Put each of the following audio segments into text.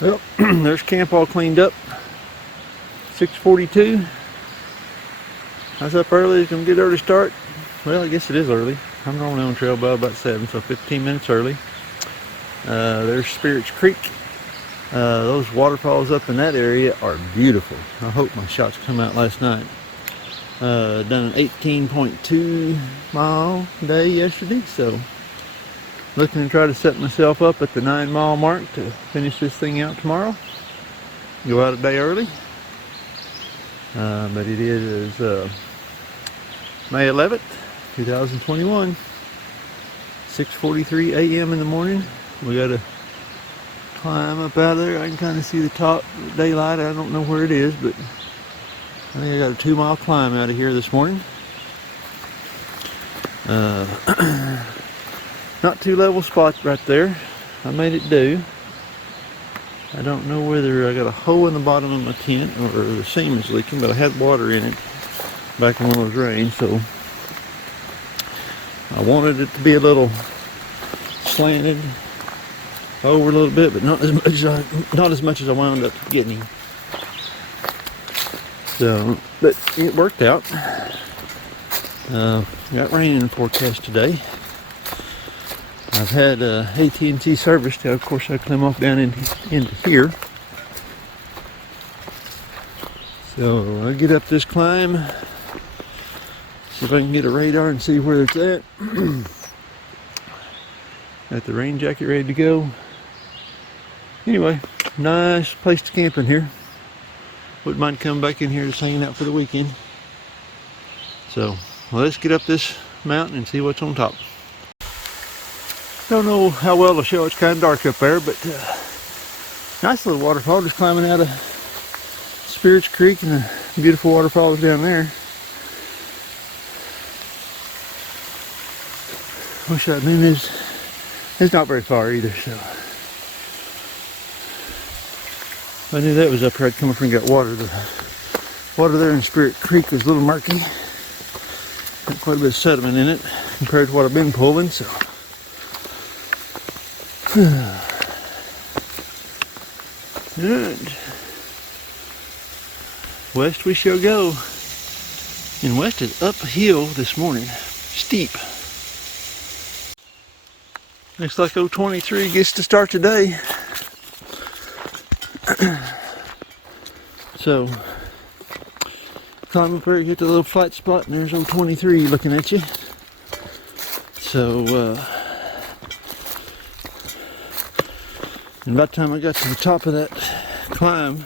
Well, there's camp all cleaned up. 6:42. I was up early. It's gonna get early start. Well, I guess it is early. I'm normally on trail by about 7, so 15 minutes early. There's Spirits Creek. Those waterfalls up in that area are beautiful. I hope my shots come out last night. Done an 18.2 mile day yesterday, so looking to try to set myself up at the 9-mile mark to finish this thing out tomorrow. Go out a day early. But it is May 11th, 2021, 6:43 a.m. in the morning. We got to climb up out of there. I can kind of see the top daylight. I don't know where it is, but I think I got a 2-mile climb out of here this morning. Not too level spot right there. I made it do. I don't know whether I got a hole in the bottom of my tent or the seam is leaking, but I had water in it back in one of those rains, so I wanted it to be a little slanted over a little bit, but not as much as I wound up getting. So, but it worked out. Got rain in the forecast today. I've had AT&T service till, of course, I climb off down into here. So I'll get up this climb, see if I can get a radar and see where it's at. Got the rain jacket ready to go. Anyway, nice place to camp in here. Wouldn't mind coming back in here just hanging out for the weekend. So let's get up this mountain and see what's on top. Don't know how well to show, it's kind of dark up there, but nice little waterfall just climbing out of Spirits Creek, and the beautiful waterfalls down there. Wish I knew it's not very far either, so if I knew that was up here, I'd come up here and get water. The water there in Spirit Creek was a little murky. Got quite a bit of sediment in it compared to what I've been pulling, so good. West we shall go. And west is uphill this morning. Steep. Looks like 023 gets to start today. So, climb up there, hit the little flat spot, and there's 023 looking at you. So, and by the time I got to the top of that climb,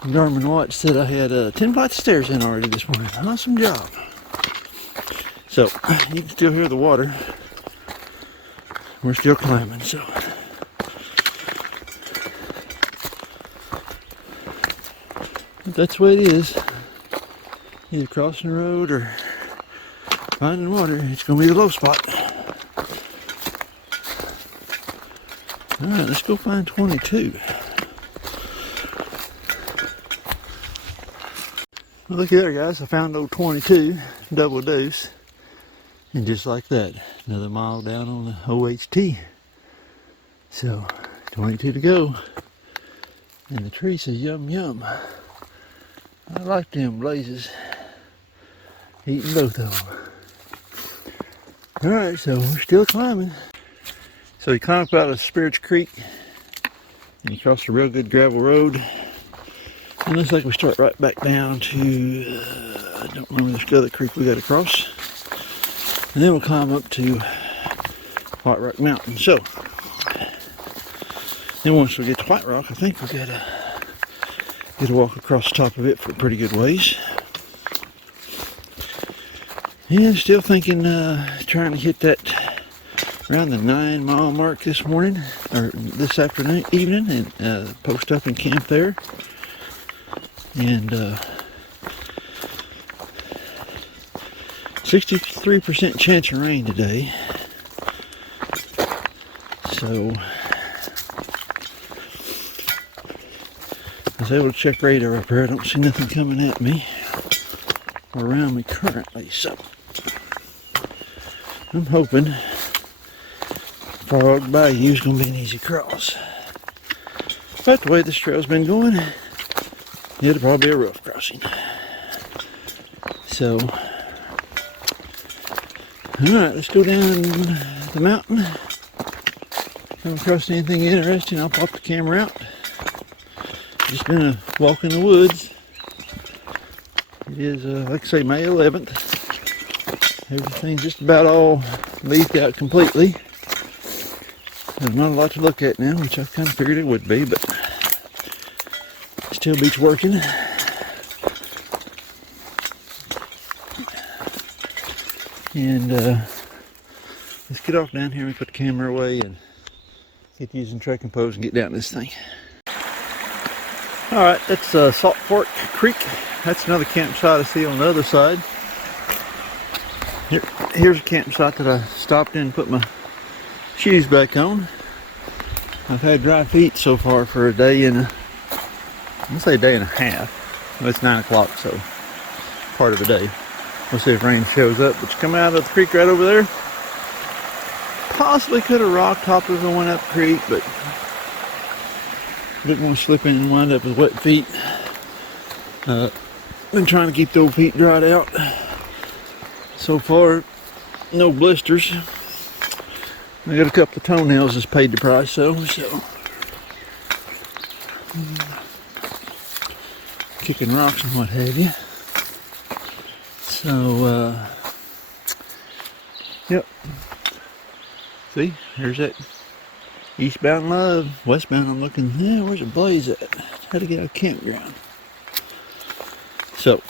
Garmin watch said I had 10 flights of stairs in already this morning. Awesome job. So, you can still hear the water. We're still climbing, so. But that's the way it is. Either crossing the road or finding water, it's going to be the low spot. Alright, let's go find 22. Well, look there, guys. I found old 22, double deuce. And just like that, another mile down on the OHT. So, 22 to go. And the tree says yum yum. I like them blazes. Eating both of them. Alright, so we're still climbing. So you climb up out of Spirits Creek and you cross a real good gravel road. And it looks like we start right back down to, I don't remember this other creek we got to cross. And then we'll climb up to White Rock Mountain. So, then once we get to White Rock, I think we got to walk across the top of it for a pretty good ways. And still thinking, trying to hit that around the 9-mile mark this morning, or this evening, and post up and camp there. And 63% chance of rain today. So I was able to check radar up here. I don't see nothing coming at me or around me currently, so I'm hoping Bayou is going to be an easy cross. But the way this trail's been going, it'll probably be a rough crossing. So, alright, let's go down the mountain. If I come across anything interesting, I'll pop the camera out. Just been a walk in the woods. It is, like I say, May 11th. Everything's just about all leafed out completely. There's not a lot to look at now, which I kind of figured it would be, but still beats working. And let's get off down here and put the camera away and get using trekking poles and get down this thing. Alright, that's Salt Fork Creek. That's another campsite I see on the other side. Here's a campsite that I stopped in and put my shoes back on. I've had dry feet so far for a day and I'll say a day and a half. Well, it's 9 o'clock, so part of the day. We'll see if rain shows up. But you come out of the creek right over there. Possibly could have rock topped as I went up the creek, but didn't want to slip in and wind up with wet feet. Been trying to keep those feet dried out. So far, no blisters. I got a couple of toenails that's paid the price, so kicking rocks and what have you. So, yep. See, there's that eastbound love. Westbound, I'm looking, yeah, where's the blaze at? How to get out of campground. So,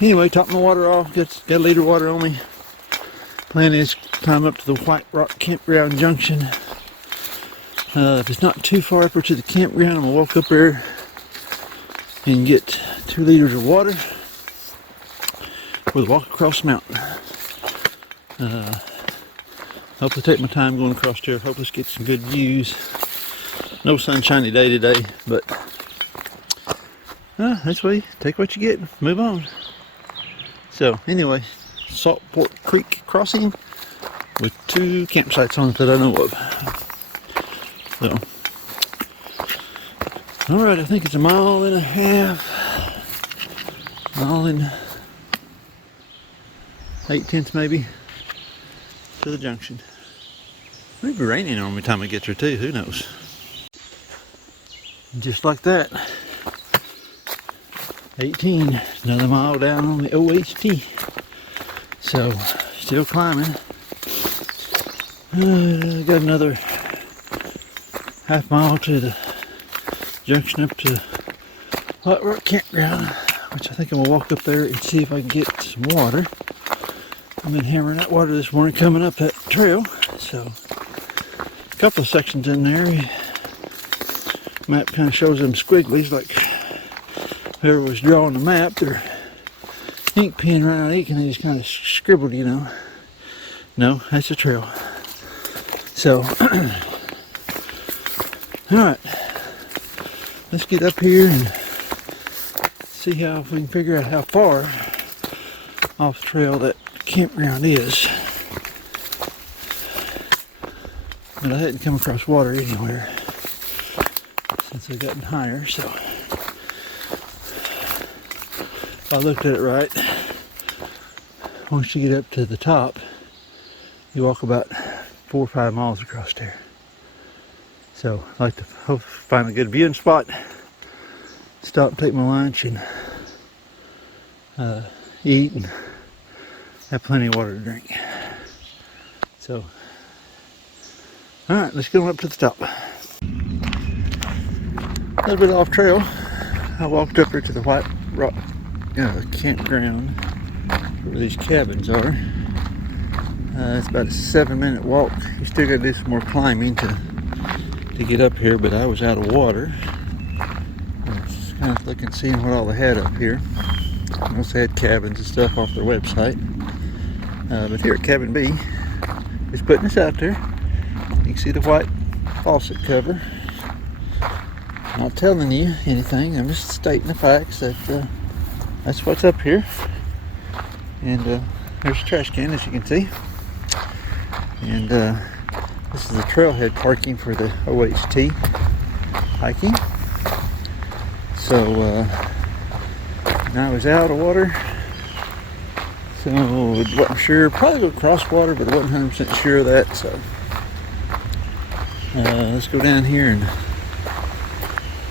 anyway, top my water off. Got a liter of water on me. Plan is to climb up to the White Rock Campground Junction. If it's not too far up to the campground, I'm going to walk up there and get 2 liters of water. We'll walk across the mountain. Hopefully take my time going across here. Hopefully get some good views. No sunshiny day today, but that's why you take what you get and move on. So anyway, Salt Fork Creek crossing with 2 campsites on it that I know of. So, alright, I think it's 1.5 miles. Mile and 8/10 maybe to the junction. Maybe raining on me time I get there too, who knows. Just like that. 18, another mile down on the OHT. So, still climbing. Got another half mile to the junction up to White Rock Campground, which I think I'm going to walk up there and see if I can get some water. I've been hammering that water this morning coming up that trail. So, a couple of sections in there. Map kind of shows them squigglies like whoever was drawing the map, their ink pen ran out of ink and they just kind of scribbled, you know. No, that's a trail. So, alright, let's get up here and see how if we can figure out how far off the trail that campground is. But I hadn't come across water anywhere since I've gotten higher, so if I looked at it right, once you get up to the top, you walk about 4 or 5 miles across there. So I like to find a good viewing spot, stop and take my lunch and eat and have plenty of water to drink. So, alright, let's get on up to the top. A little bit off trail. I walked up here to the White Rock Campground where these cabins are. It's about a 7-minute walk. You still got to do some more climbing to get up here, but I was out of water. I was kind of looking, seeing what all they had up here. I also had cabins and stuff off their website. But here at Cabin B, just putting this out there. You can see the white faucet cover. I'm not telling you anything, I'm just stating the facts that that's what's up here. And there's a trash can, as you can see. And this is the trailhead parking for the OHT. hiking. So now I was out of water. So I wasn't sure, probably go across water, but I wasn't 100% sure of that. So let's go down here and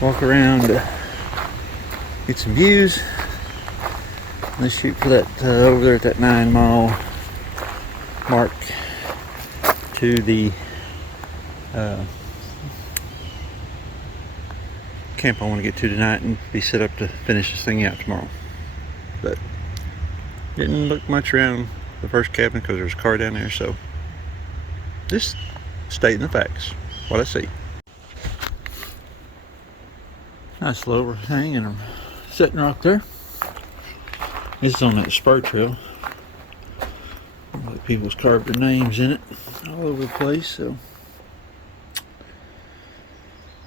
walk around, get some views. Let's shoot for that over there at that 9-mile mark to the camp I want to get to tonight and be set up to finish this thing out tomorrow. But didn't look much around the first cabin because there's a car down there, so just stating the facts, what I see. Nice little overhang, and I'm sitting right there. This is on that spur trail. People's carved their names in it all over the place. So,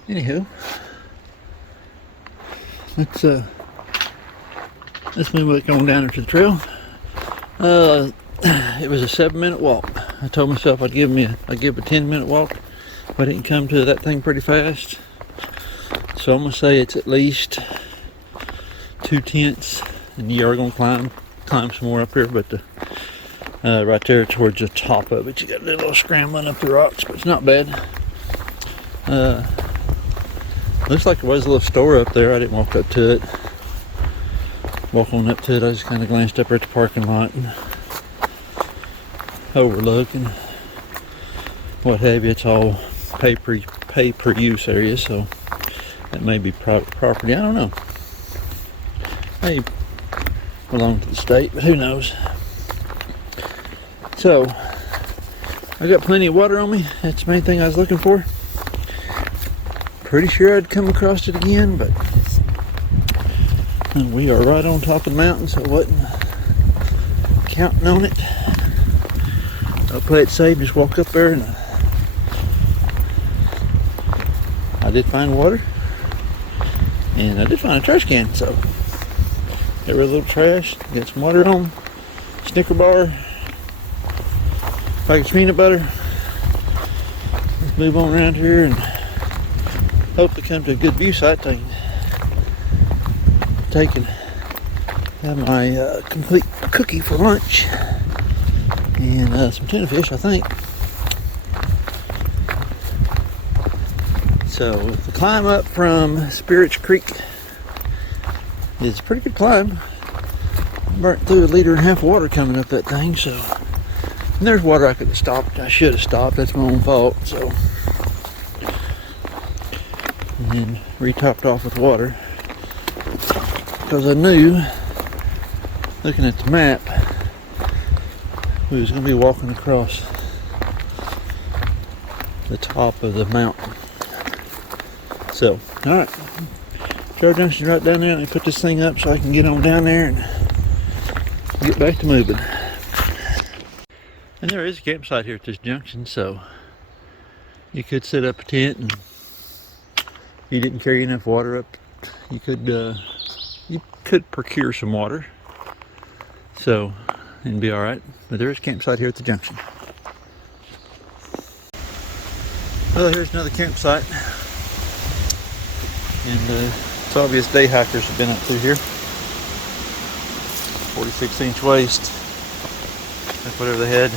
anywho, let's move back on down to the trail. It was a 7-minute walk. I told myself I'd give a 10-minute walk, but I didn't come to that thing pretty fast. So I'm gonna say it's at least 2/10, and you are gonna climb some more up here, but right there towards the top of it, you got a little scrambling up the rocks, but it's not bad. Looks like there was a little store up there. I didn't walk up to it. Walk on up to it. I just kind of glanced up at the parking lot and overlook and what have you. It's all pay per use area, so that may be private property. I don't know. May belong to the state, but who knows. So I got plenty of water on me. That's the main thing I was looking for. Pretty sure I'd come across it again, but we are right on top of the mountain, so I wasn't counting on it. I'll play it safe, just walk up there, and I did find water, and I did find a trash can, so got rid of a little trash, got some water on, Snicker bar, package of peanut butter. Let's move on around here and hope to come to a good view site. I can take and have my complete cookie for lunch and some tuna fish, I think. So the climb up from Spirits Creek is a pretty good climb. Burnt through 1.5 liters of water coming up that thing, so. And there's water I could have stopped. I should have stopped. That's my own fault. So, and then re-topped off with water because I knew, looking at the map, we was going to be walking across the top of the mountain. So, all right, Trail Junction right down there. Let me put this thing up so I can get on down there and get back to moving. And there is a campsite here at this junction, so you could set up a tent, and if you didn't carry enough water up, you could procure some water, so and be all right. But there is a campsite here at the junction. Well, here's another campsite, and it's obvious day hikers have been up through here. 46-inch waist. That's whatever they had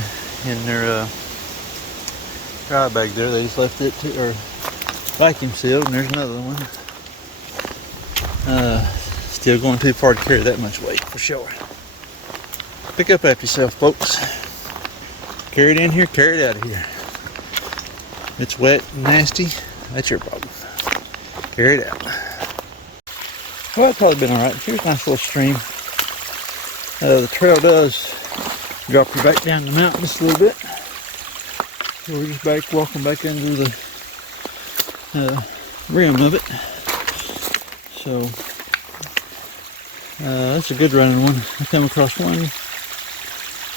in their dry bag there. They just left it or vacuum sealed, and there's another one. Still going too far to carry that much weight for sure. Pick up after yourself, folks. Carry it in here, carry it out of here. It's wet and nasty, that's your problem. Carry it out. Well, it's probably been alright. Here's a nice little stream. The trail does drop you back down the mountain just a little bit. So we're just walking back into the rim of it. So that's a good running one. I come across one,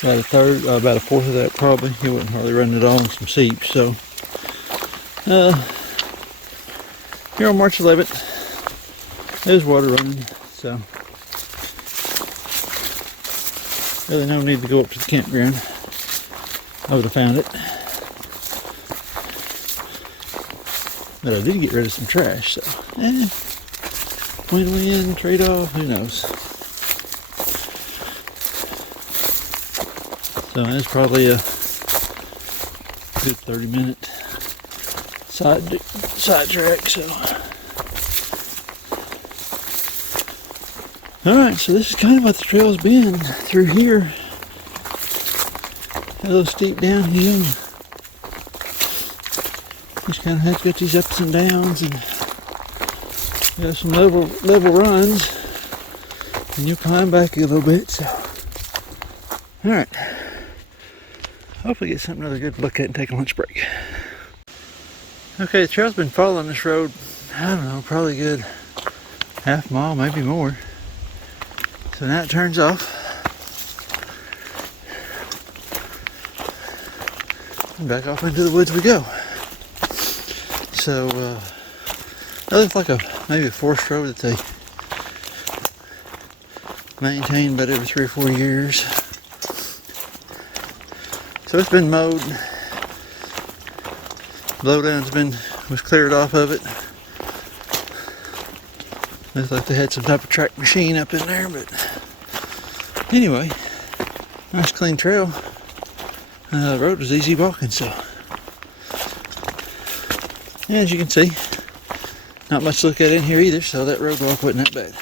about a fourth of that probably. He wasn't hardly running at all, and some seeps. So here on March 11th, there's water running. So really no need to go up to the campground. I would have found it. But I did get rid of some trash, so win-win, trade-off, who knows. So that's probably a good 30-minute side track, so. Alright, so this is kind of what the trail's been through here. A little steep downhill. Just kind of have to get these ups and downs, and you have some level runs, and you'll climb back a little bit. So, all right. Hopefully, get something another good look at and take a lunch break. Okay, the trail's been following this road. I don't know, probably a good half mile, maybe more. So now it turns off. And back off into the woods we go. So, that looks like maybe a forest road that they maintain about every 3 or 4 years. So it's been mowed. Blowdown's was cleared off of it. Looks like they had some type of track machine up in there, but anyway, nice clean trail. The road was easy walking, so. Yeah, as you can see, not much to look at in here either, so that road walk wasn't that bad.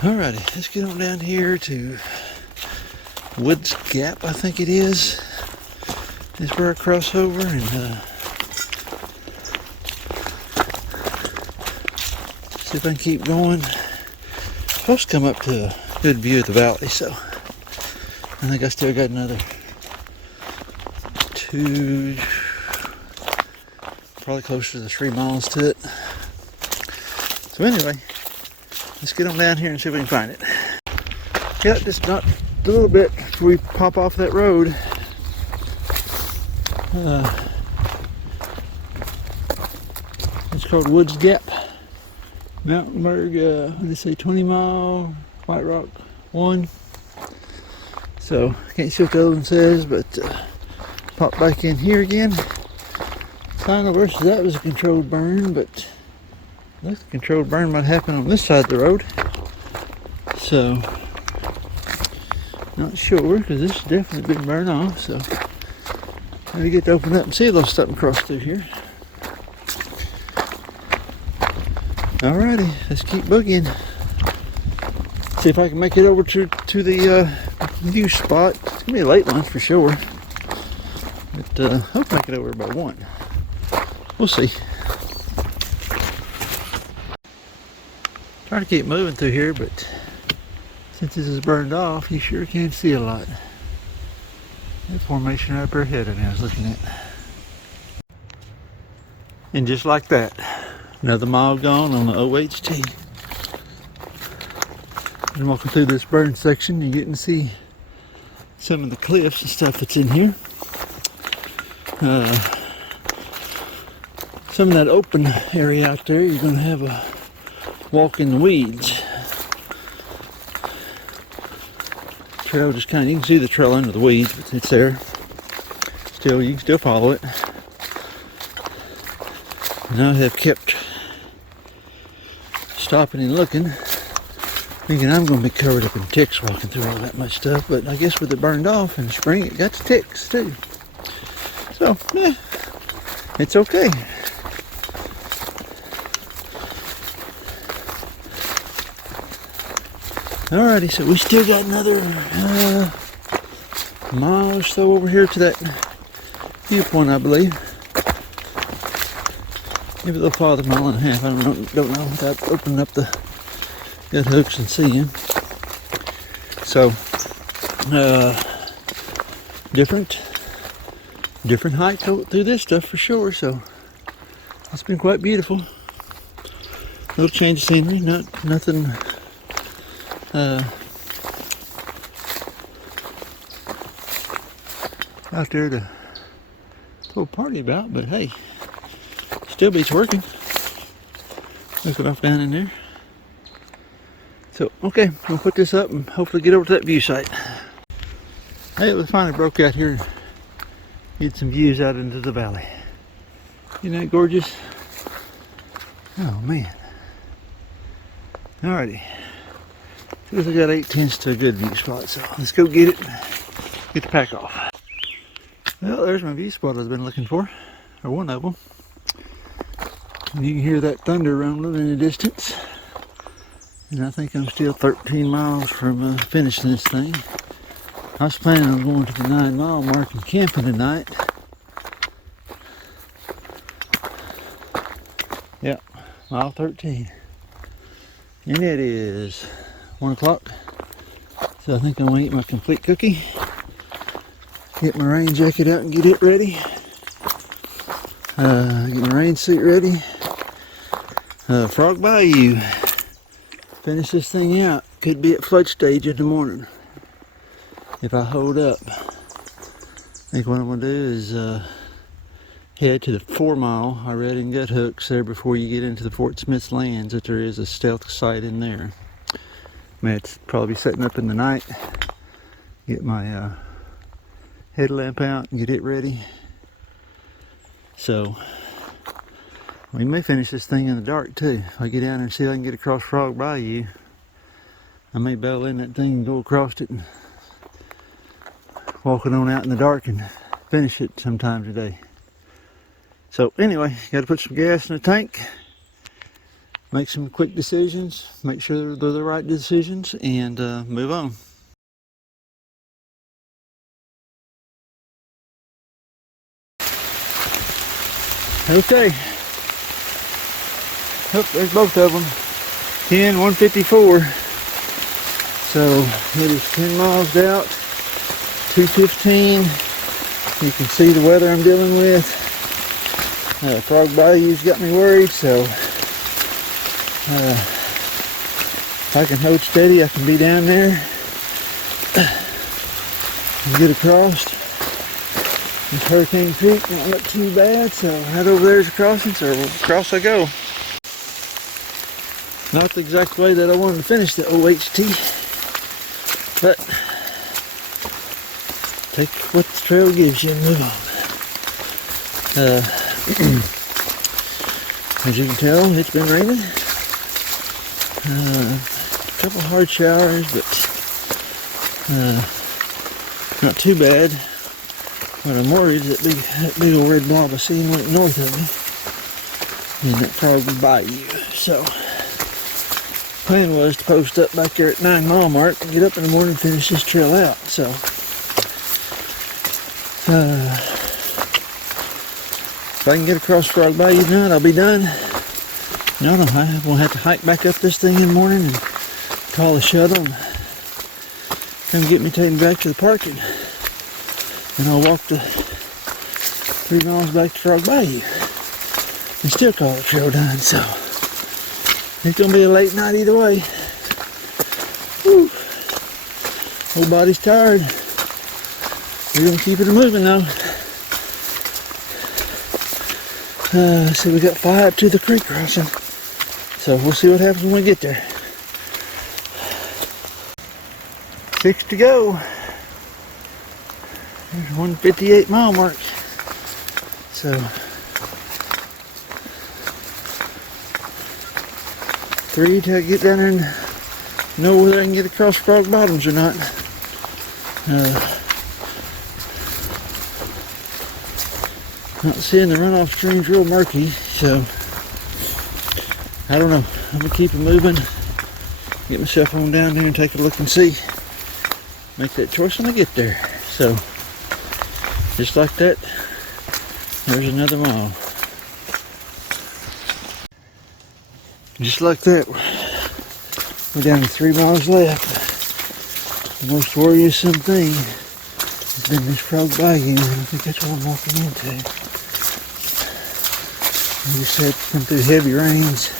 Alrighty, let's get on down here to Woods Gap, I think it is. This is where I cross over, and see if I can keep going. Supposed to come up to a good view of the valley, so I think I still got another 2, probably closer to 3 miles to it. So anyway, let's get on down here and see if we can find it. Yeah, just not a little bit before we pop off that road. It's called Woods Gap. Mountainburg, what did they say, 20 mile, White Rock 1. So, I can't see what the other one says, but pop back in here again. Final versus that was a controlled burn, but looks like a controlled burn might happen on this side of the road. So, not sure, because this has definitely been burned off, so maybe get to open up and see a little something cross through here. Alrighty, let's keep boogieing. See if I can make it over to the view spot. It's gonna be a late lunch for sure, but hope to make it over by 1. We'll see. Trying to keep moving through here, but since this is burned off, you sure can't see a lot. That formation right up there ahead of me I was looking at. And just like that, another mile gone on the OHT. I'm walking through this burn section. You're getting to see some of the cliffs and stuff that's in here. Some of that open area out there, you're going to have a walk in the weeds. Trail just kind of, you can see the trail under the weeds, but it's there. Still, you can still follow it. And I have kept stopping and looking, thinking I'm going to be covered up in ticks walking through all that much stuff, but I guess with it burned off in the spring, it got the ticks too. So, yeah, it's okay. Alrighty, so we still got another mile or so over here to that viewpoint, I believe. Maybe a little farther, 1.5 miles. I don't know without opening up the gut hooks and seeing. So, different hike through this stuff for sure. So, it's been quite beautiful. A little change of scenery, nothing. Out there to throw a party about, but hey, still beats working. Looking off down in there. So, okay, we'll put this up and hopefully get over to that view site. Hey, we finally broke out here and get some views out into the valley. Isn't that gorgeous? Oh man. Alrighty. Feels like I got 8/10 to a good view spot, so let's go get it. Get the pack off. Well, there's my view spot I've been looking for, or one of them. And you can hear that thunder rumbling in the distance. And I think I'm still 13 miles from finishing this thing. I was planning on going to the 9-mile mark and camping tonight. Yep, mile 13. And it is 1 o'clock. So I think I'm gonna eat my complete cookie. Get my rain jacket out and get it ready. Get my rain suit ready. Frog Bayou. Finish this thing out. Could be at flood stage in the morning if I hold up. I think what I'm gonna do is head to the 4-mile. I read in gut hooks there before you get into the Fort Smith's lands that there is a stealth site in there. May probably be setting up in the night. Get my headlamp out and get it ready. So we may finish this thing in the dark too. If I get down there and see if I can get across Frog Bayou, I may bail in that thing and go across it and walk it on out in the dark and finish it sometime today. So anyway, got to put some gas in the tank, make some quick decisions, make sure they're the right decisions, and move on. Okay. Oh, there's both of them. 10, 154. So it is 10 miles out. 2:15. You can see the weather I'm dealing with. Frog Bayou's got me worried, so if I can hold steady, I can be down there and get across. This Hurricane Creek don't look too bad, so right over there's a crossing, so across I go. Not the exact way that I wanted to finish the OHT, but take what the trail gives you and move on. As you can tell, it's been raining. A couple hard showers, but not too bad. But I'm worried that big old red blob I seen went north of me in that Frog Bayou. So, plan was to post up back there at 9-mile mark and get up in the morning and finish this trail out. So, if I can get across Frog Bayou tonight, I'll be done. No, I won't have to hike back up this thing in the morning and call a shuttle and come get me taken back to the parking. And I'll walk the 3 miles back to Frog Bayou and still call the trail done. So it's gonna be a late night either way. Whew. Whole body's tired. We're gonna keep it moving though. So we got 5 to the creek crossing. So we'll see what happens when we get there. 6 to go. There's 158-mile mark. So 3 till I get down there and know whether I can get across Frog Bottoms or not. Not seeing the runoff streams real murky, so I don't know. I'm gonna keep it moving. Get myself on down there and take a look and see. Make that choice when I get there. So just like that, there's another mile. Just like that, we're down to 3 miles left. The most worrisome thing has been this Frog Bayou. I think that's what I'm walking into. We just had to come through heavy rains,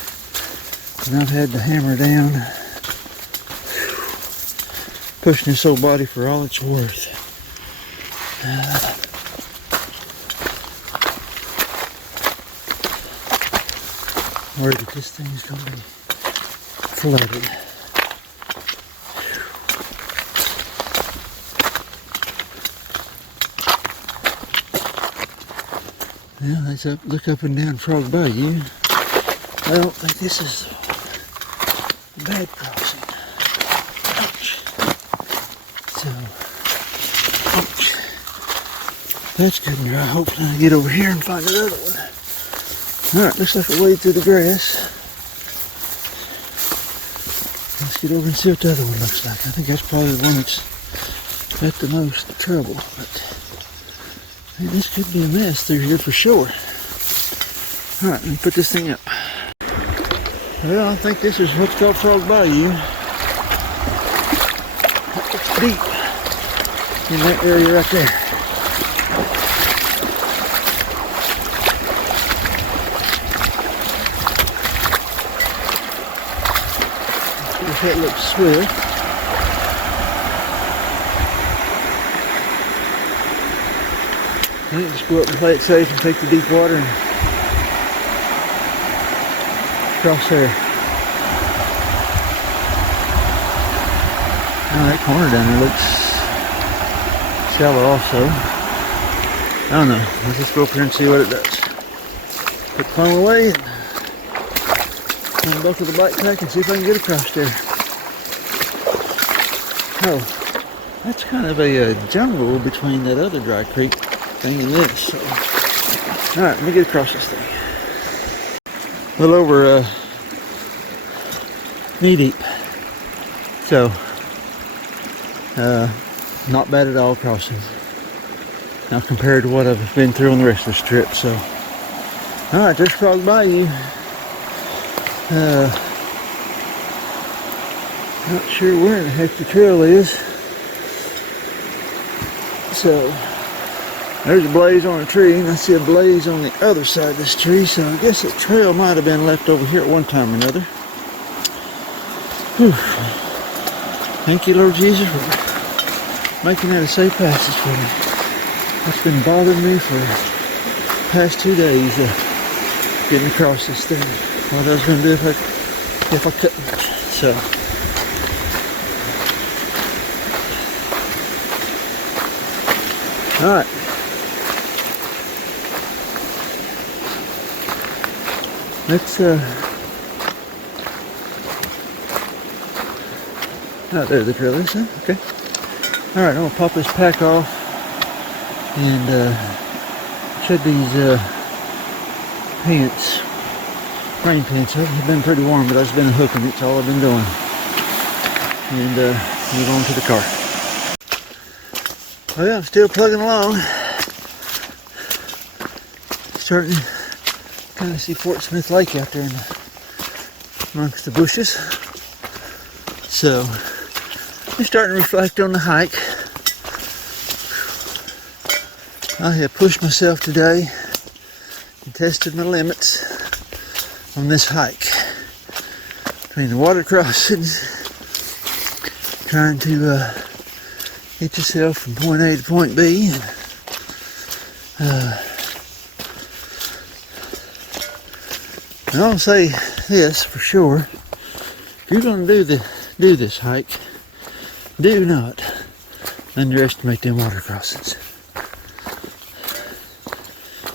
and I've had to hammer down, pushing this old body for all it's worth. Worried that this thing's gonna be flooded. Yeah, let's look up and down Frog Bayou. I don't think this is a bad crossing. Ouch. So, ouch. That's good and dry. Hopefully I get over here and find another one. Alright, looks like a wade through the grass. Let's get over and see what the other one looks like. I think that's probably the one that's got the most trouble. But man, this could be a mess through here for sure. Alright, let me put this thing up. Well, I think this is what's called Frog Bayou. It's deep in that area right there. If that looks swift. I think just go up and play it safe and take the deep water and cross there. Now that corner down there looks shallow also. I don't know. Let's just go up here and see what it does. Put the phone away and unbuckle the backpack and see if I can get across there. Oh, that's kind of a jungle between that other dry creek thing and this. So. Alright, let me get across this thing. A little over knee deep. So, not bad at all crossing. Now compared to what I've been through on the rest of this trip. So, alright, there's Frog Bayou. Not sure where in the heck the trail is. So, there's a blaze on a tree, and I see a blaze on the other side of this tree, so I guess the trail might have been left over here at one time or another. Whew. Thank you, Lord Jesus, for making that a safe passage for me. That's been bothering me for the past 2 days, getting across this thing. What I was going to do if I couldn't. So. Alright. Let's oh, there the drill is, huh? Okay. Alright, I'm gonna pop this pack off and shed these pants, rain pants. They've been pretty warm, but I've just been hooking. It's all I've been doing. And move on to the car. Well, yeah, I'm still plugging along. Starting to kind of see Fort Smith Lake out there amongst the bushes. So, I'm starting to reflect on the hike. I have pushed myself today and tested my limits on this hike. Between the water crossings, trying to get yourself from point A to point B, and I'll say this for sure: if you're going to do this hike, do not underestimate them water crossings,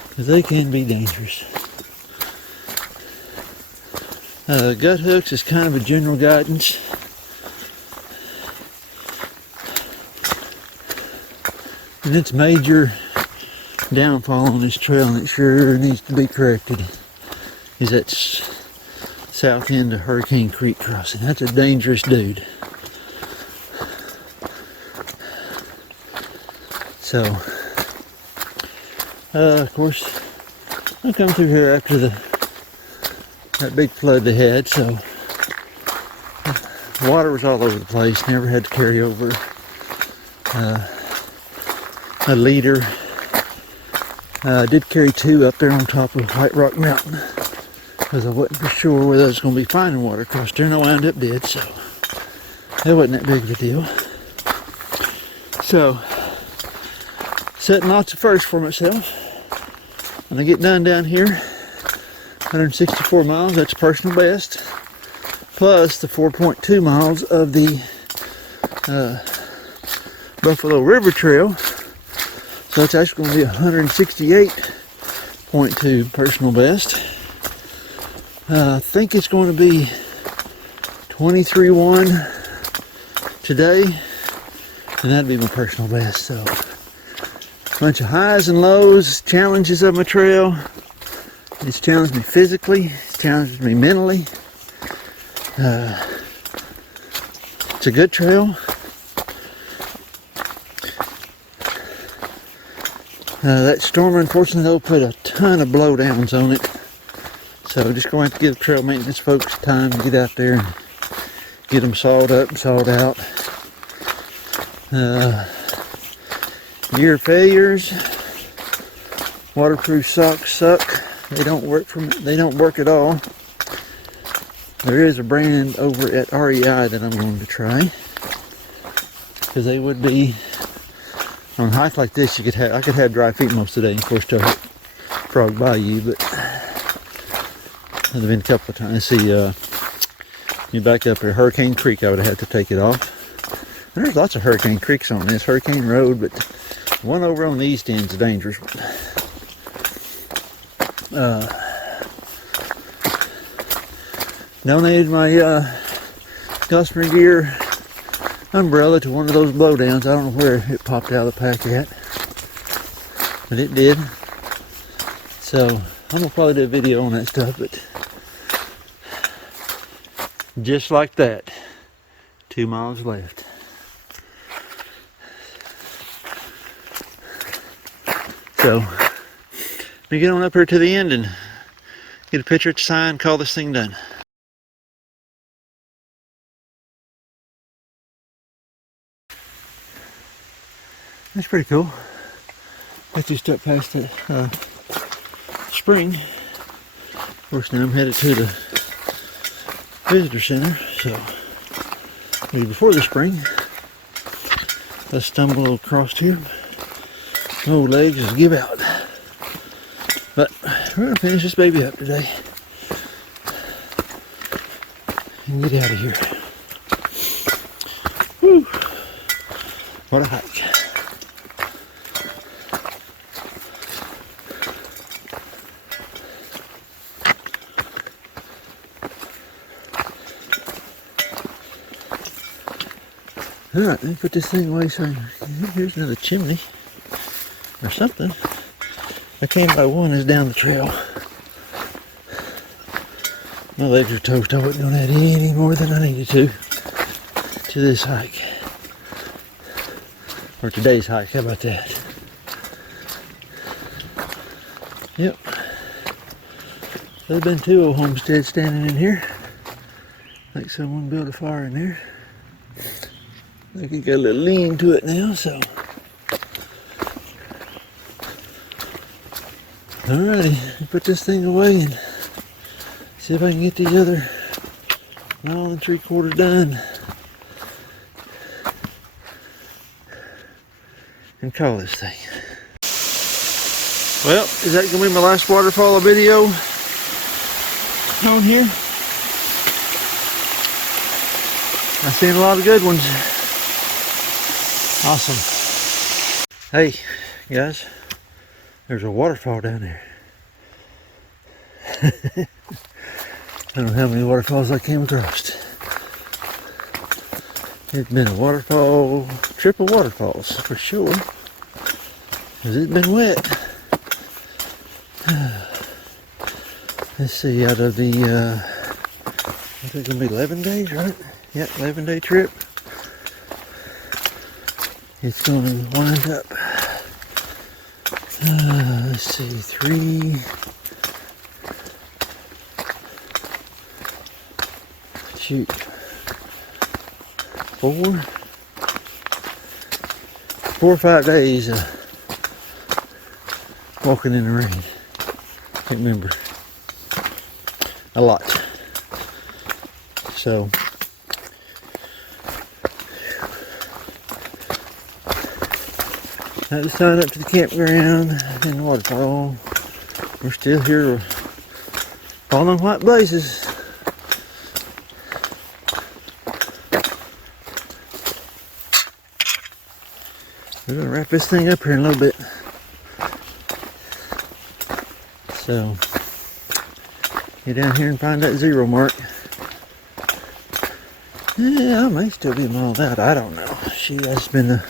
because they can be dangerous. Gut hooks is kind of a general guidance. And its major downfall on this trail, and it sure needs to be corrected, is that south end of Hurricane Creek crossing. That's a dangerous dude. So, of course, I'll come through here after that big flood they had, so water was all over the place. Never had to carry over a leader. I did carry 2 up there on top of White Rock Mountain, because I wasn't for sure whether I was going to be finding water across there, and I wound up dead, so that wasn't that big of a deal. So, setting lots of firsts for myself. When I get done down here, 164 miles, that's personal best, plus the 4.2 miles of the Buffalo River Trail. So it's actually going to be 168 .2 personal best. I think it's going to be 23.1 today, and that'd be my personal best. So, a bunch of highs and lows, challenges of my trail. It's challenged me physically, it's challenged me mentally. It's a good trail. That storm, unfortunately, though, put a ton of blowdowns on it. So just going to have to give trail maintenance folks time to get out there and get them sawed up and sawed out. Gear failures. Waterproof socks suck. They don't work at all. There is a brand over at REI that I'm going to try, because they would be on a hike like this. I could have dry feet most of the day. Of course, to Frog Bayou, but there's been a couple of times. See, you back up at Hurricane Creek, I would have had to take it off. And there's lots of Hurricane Creeks on this Hurricane Road, but one over on the east end is a dangerous one. Donated my customer gear umbrella to one of those blowdowns. I don't know where it popped out of the pack at, but it did. So I'm gonna probably do a video on that stuff. But just like that, 2 miles left. So let me get on up here to the end and get a picture at the sign, call this thing done. That's pretty cool. I just up past the spring. Of course, now I'm headed to the visitor center. So maybe before the spring, I stumble across here. My old legs just give out. But we're gonna finish this baby up today and get out of here. Whew. What a hike. Alright, let me put this thing away. So here's another chimney or something. I came by one that's down the trail. My legs are toast. I wasn't going to add any more than I needed to this hike. Or today's hike, how about that? Yep. There's been 2 old homesteads standing in here. Like someone built a fire in there. I think it got a little lean to it now, so. Alrighty, put this thing away and see if I can get the other 1 3/4 miles done. And call this thing. Well, is that going to be my last waterfall video on here? I've seen a lot of good ones. Awesome. Hey, guys, there's a waterfall down there. I don't know how many waterfalls I came across. It's been a waterfall, trip of waterfalls for sure, because it's been wet. Let's see, out of the, I think it's going to be 11 days, right? Yep, 11-day trip. It's going to wind up, let's see, 3, 4 or 5 days walking in the rain. Can't remember. A lot. So I had to sign up to the campground and the waterfall. We're still here falling white blazes. We're gonna wrap this thing up here in a little bit. So get down here and find that 0 mark. Yeah, I may still be mauled out. I don't know. She has been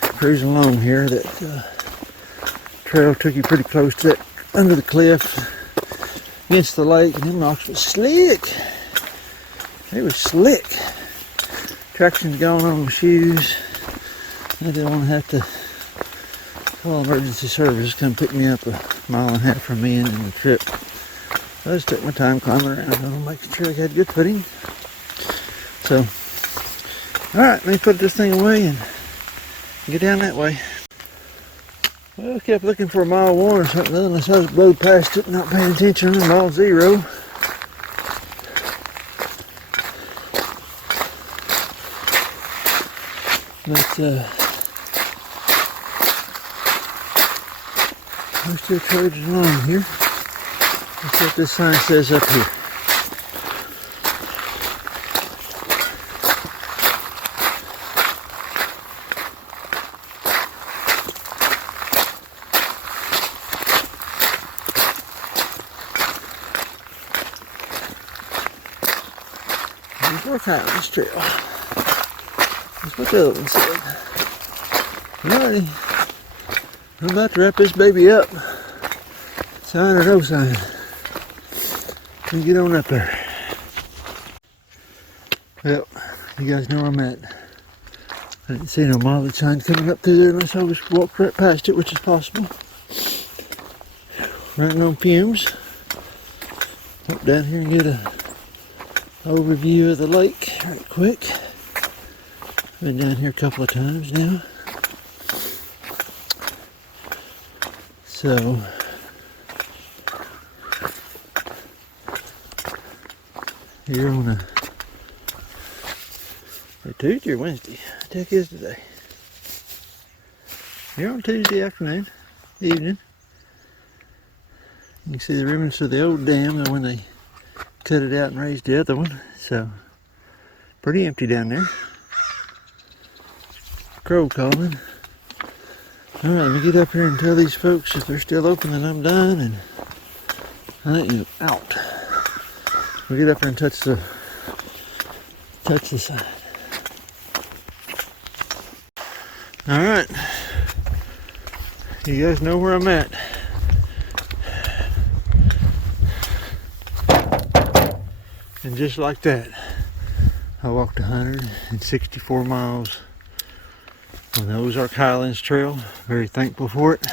cruising along here. That trail took you pretty close to that under the cliff against the lake, and them rocks was slick. They were slick. Traction's gone on my shoes. I didn't want to have to call emergency service come pick me up a mile and a half from me ending the trip. I just took my time climbing around, making sure I had good footing. So, alright, let me put this thing away and get down that way. Well, I kept looking for mile 1 or something, unless I was rode past it, not paying attention to mile 0. But we're still trudging along here. That's what this sign says up here. Ozark Highlands Trail. That's what the other one said. Alrighty. I'm about to wrap this baby up. Sign or no sign. Let me get on up there. Well, you guys know where I'm at. I didn't see no mileage sign coming up through there unless I just walked right past it, which is possible. Running on fumes. Up down here and get a overview of the lake right quick. Been down here a couple of times now. So here on a Tuesday or Wednesday, I think it is today. Here on Tuesday afternoon, evening. You can see the remnants of the old dam when they cut it out and raised the other one. So pretty empty down there. Crow calling. Alright, let me get up here and tell these folks if they're still open that I'm done, and I am out. We'll get up here and touch the side. Alright. You guys know where I'm at. And just like that, I walked 164 miles on the Ozark Highlands Trail. Very thankful for it.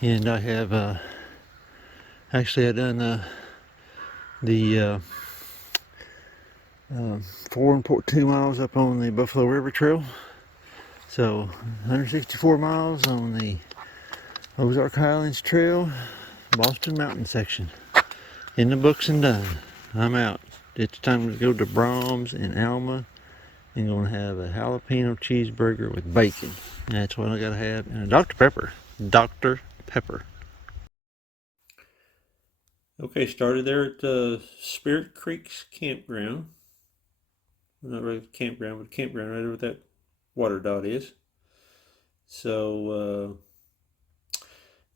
And I have actually I done the 4.2 miles up on the Buffalo River Trail. So 164 miles on the Ozark Highlands Trail, Boston Mountain section. In the books and done. I'm out. It's time to go to Brahms in Alma. I'm going to have a jalapeno cheeseburger with bacon. That's what I got to have. And a Dr. Pepper. Dr. Pepper. Okay, started there at Spirit Creek's campground. Not really campground, but campground right where that water dot is. So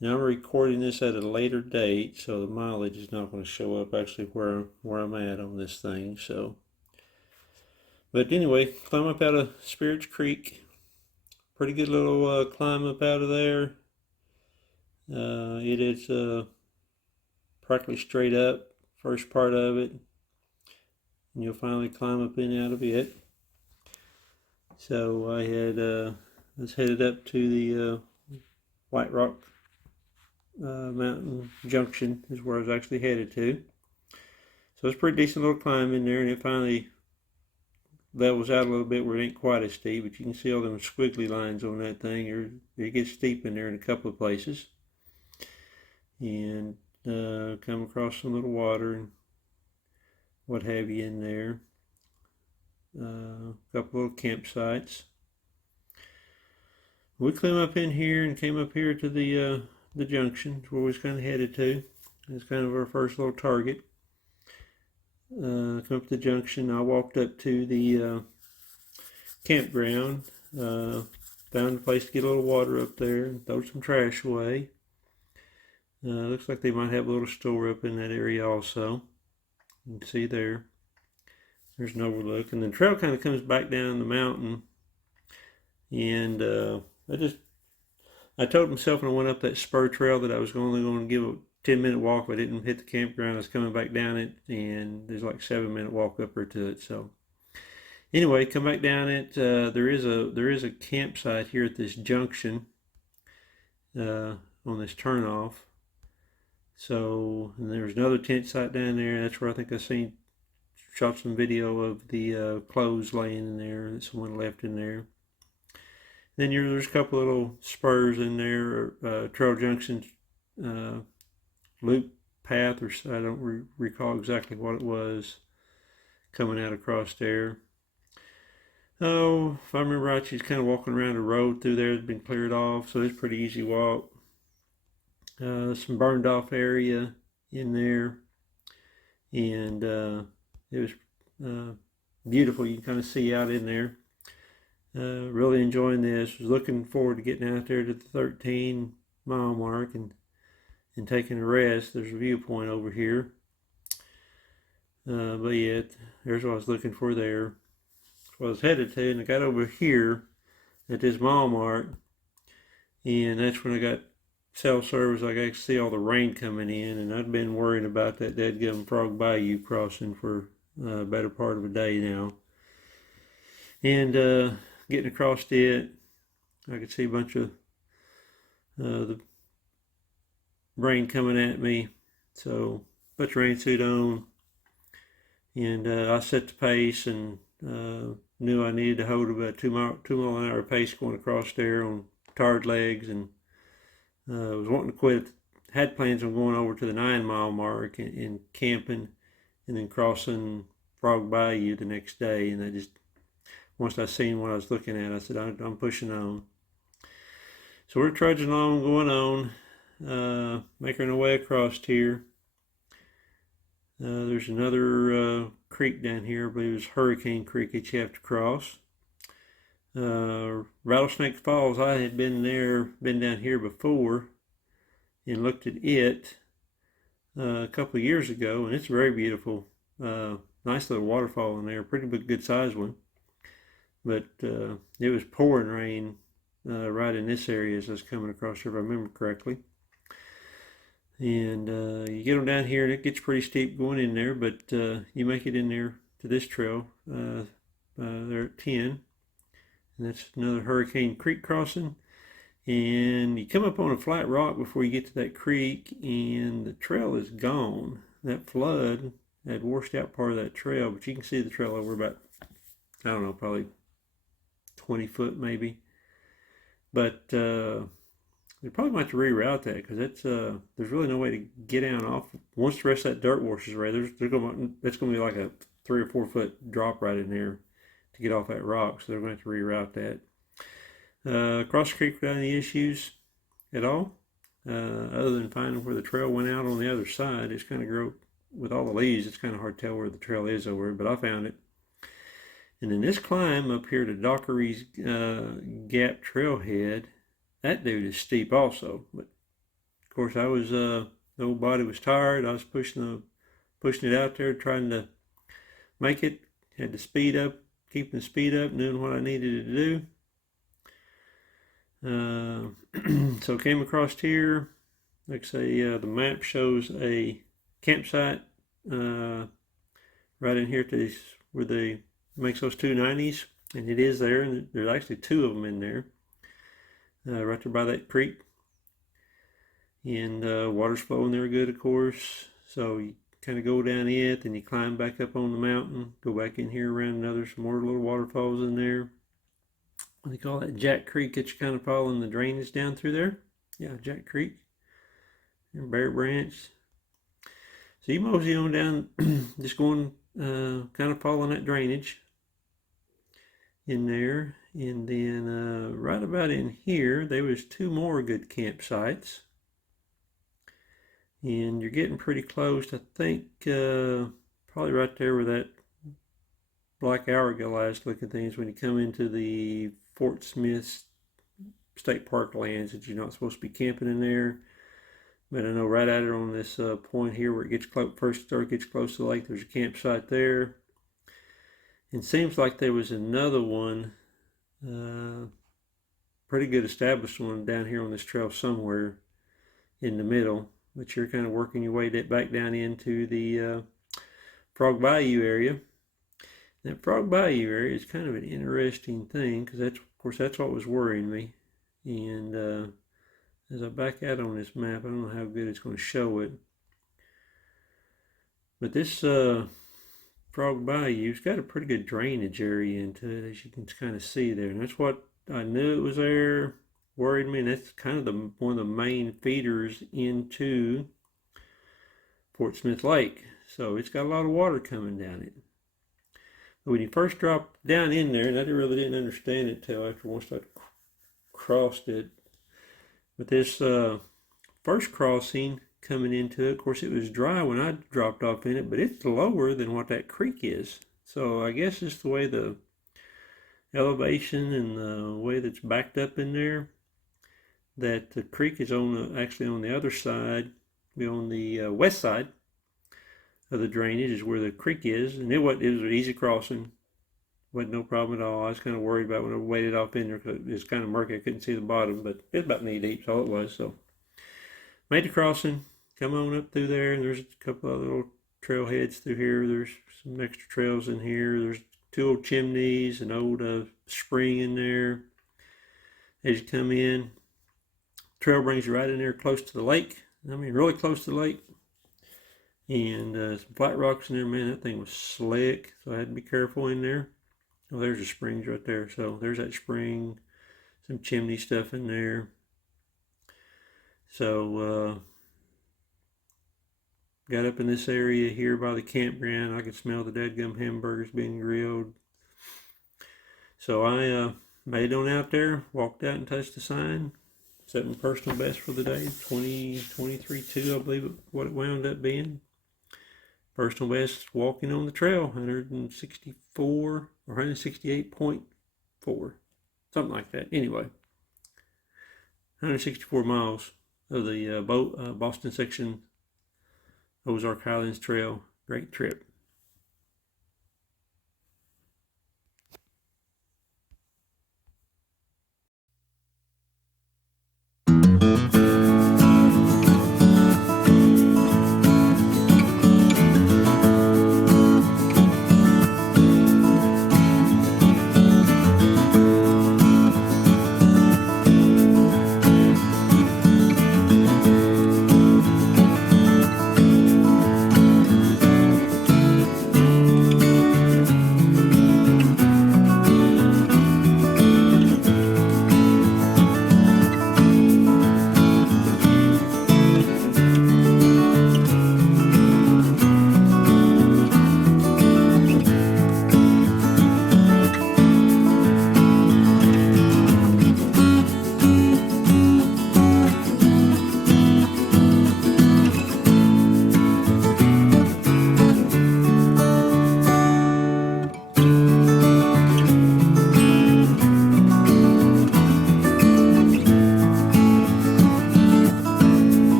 now I'm recording this at a later date, so the mileage is not going to show up actually where I'm at on this thing. So. But anyway, climb up out of Spirits Creek. Pretty good little climb up out of there. It is practically straight up, first part of it. And you'll finally climb up and out of it. So I was headed up to the White Rock Mountain Junction is where I was actually headed to. So it's a pretty decent little climb in there, and it finally levels out a little bit where it ain't quite as steep, but you can see all them squiggly lines on that thing. It gets steep in there in a couple of places. And come across some little water and what have you in there. A couple little campsites. We came up in here and came up here to the junction where we was kind of headed to. It's kind of our first little target. Come up to the junction. I walked up to the campground. found a place to get a little water up there and throw some trash away. Looks like they might have a little store up in that area also. You can see there. There's an overlook. And the trail kind of comes back down the mountain. And I told myself when I went up that spur trail that I was only going to give a 10-minute walk. If I didn't hit the campground, I was coming back down it. And there's like a 7-minute walk up there to it. So anyway, come back down it. There is a campsite here at this junction on this turnoff. So, and there's another tent site down there. That's where I think I shot some video of the clothes laying in there that someone left in there. Then there's a couple little spurs in there, trail junctions, loop path, or I don't recall exactly what it was, coming out across there. Oh, if I remember right, she's kind of walking around the road through there. It's been cleared off, so it's a pretty easy walk. Some burned off area in there, and it was beautiful. You can kind of see out in there. Really enjoying this. Was looking forward to getting out there to the 13-mile mark and taking a rest. There's a viewpoint over here. But yeah, there's what I was looking for there. That's what I was headed to, and I got over here at this mile mark, and that's when I got cell service. I could see all the rain coming in, and I'd been worrying about that dadgum Frog Bayou crossing for a better part of a day now. And getting across it, I could see a bunch of the rain coming at me, so put the rain suit on, and I set the pace and knew I needed to hold about 2 mile an hour pace going across there on tired legs, and was wanting to quit. Had plans on going over to the 9-mile mark and camping, and then crossing Frog Bayou the next day. And I just, once I seen what I was looking at, I said, I'm pushing on. So we're trudging along, going on, making our way across here. There's another creek down here. I believe it's Hurricane Creek that you have to cross. Rattlesnake Falls, I had been down here before and looked at it a couple of years ago, and it's very beautiful. Nice little waterfall in there, pretty good sized one. But it was pouring rain right in this area as I was coming across here, if I remember correctly. And you get them down here and it gets pretty steep going in there, but you make it in there to this trail. They're at 10. And that's another Hurricane Creek crossing. And you come up on a flat rock before you get to that creek, and the trail is gone. That flood had washed out part of that trail, but you can see the trail over about, I don't know, probably 20 foot maybe. But they probably might have to reroute that, because that's there's really no way to get down off. Once the rest of that dirt washes away, that's going to be like a 3 or 4 foot drop right in there to get off that rock, so they're going to have to reroute that. Cross the creek without any issues at all, other than finding where the trail went out on the other side. It's kind of grow with all the leaves. It's kind of hard to tell where the trail is over, but I found it. And then this climb up here to Dockery's Gap Trailhead, that dude is steep also. But of course, I was the old body was tired. I was pushing it out there, trying to make it. Had to speed up, keeping the speed up, doing what I needed to do. So came across here. Like I say, the map shows a campsite right in here to this, where they makes those 290s, and it is there, and there's actually 2 of them in there, right there by that creek. And water's flowing there good, of course. So you kind of go down it, and you climb back up on the mountain, go back in here around some more little waterfalls in there. They call that Jack Creek that you kind of following the drainage down through there. Yeah, Jack Creek and Bear Branch. So you mosey on down, just going kind of following that drainage in there. And then right about in here, there was 2 more good campsites. And you're getting pretty close, I think, probably right there where that black hourglass looking things, when you come into the Fort Smith state park lands that you're not supposed to be camping in there. But I know right out there on this point here where it gets close, first start gets close to the lake, there's a campsite there. And it seems like there was another one, pretty good established one down here on this trail somewhere in the middle. But you're kind of working your way back down into the Frog Bayou area. That Frog Bayou area is kind of an interesting thing because that's, of course, that's what was worrying me. And as I back out on this map, I don't know how good it's going to show it. But this Frog Bayou's got a pretty good drainage area into it, as you can kind of see there. And that's what I knew it was there. Worried me, and that's kind of one of the main feeders into Fort Smith Lake. So it's got a lot of water coming down it. But when you first drop down in there, and I really didn't understand it till after once I crossed it. But this first crossing coming into it, of course it was dry when I dropped off in it, but it's lower than what that creek is. So I guess it's the way the elevation and the way that's backed up in there, that the creek is actually on the other side, on the west side of the drainage is where the creek is. And it was an easy crossing. Wasn't no problem at all. I was kind of worried about when I waded off in there because it was kind of murky. I couldn't see the bottom, but it's about knee deep, so it was. So made the crossing, come on up through there, and there's a couple of little trailheads through here. There's some extra trails in here. There's 2 old chimneys, an old spring in there. As you come in, trail brings you right in there close to the lake. I mean, really close to the lake. And some flat rocks in there. Man, that thing was slick, so I had to be careful in there. Oh, there's the springs right there. So there's that spring, some chimney stuff in there. So got up in this area here by the campground. I could smell the dadgum hamburgers being grilled. So I made on out there, walked out and touched the sign, set my personal best for the day, 23.2, I believe what it wound up being. Personal best walking on the trail, 164 or 168.4, something like that. Anyway, 164 miles of the Boston section Ozark Highlands Trail. Great trip.